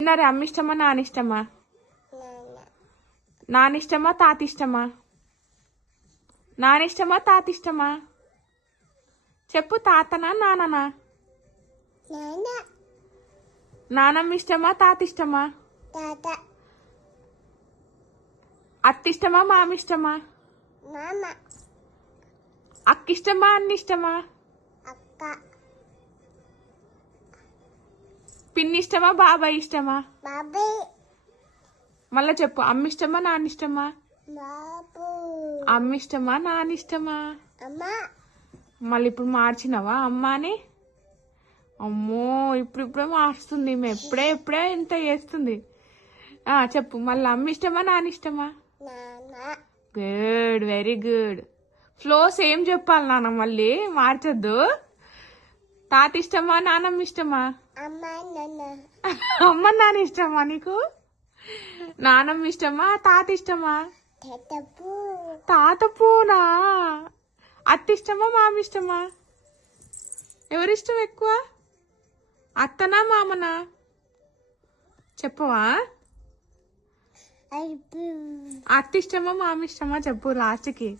తిన్నారే అమ్మిష్టమా నానిష్టమా? నానిష్టమా తాతిష్టమా? నానిష్టమా తాతిష్టమా? చెప్పు, తాతనా నాననా? నానమ్మ ఇష్టమా తాతిష్టమా? అత్తిష్టమా మామిష్టమా? అక్కిష్టమా అన్నిష్టమా? పిన్నిష్టమా బాబాయ్ ఇష్టమా? మళ్ళా చెప్పు, అమ్మిష్టమా నానిష్టమా? అమ్మిష్టమా నానిష్టమా? మళ్ళీ ఇప్పుడు మార్చినవా అమ్మాని? అమ్మో, ఇప్పుడే మార్చుతుంది. ఎప్పుడే ఇంత చేస్తుంది. చెప్పు మళ్ళీ, అమ్మిష్టమా నానిష్టమా? Good, very good. Flow same చెప్పాలి నాన్న, మళ్ళీ మార్చొద్దు. తాత ఇష్టమా నానమ్మ ఇష్టమా? అమ్మ నాన్న ఇష్టమా నీకు? నానమ్మ ఇష్టమా తాత ఇష్టమా? తాత పూనా? అత్త ఇష్టమా మామ ఇష్టమా? ఎవరిష్టం ఎక్కువ, అత్తనా మామనా? చెప్పవా? అత్త ఇష్టమా మామ ఇష్టమా చెప్పు లాస్ట్కి.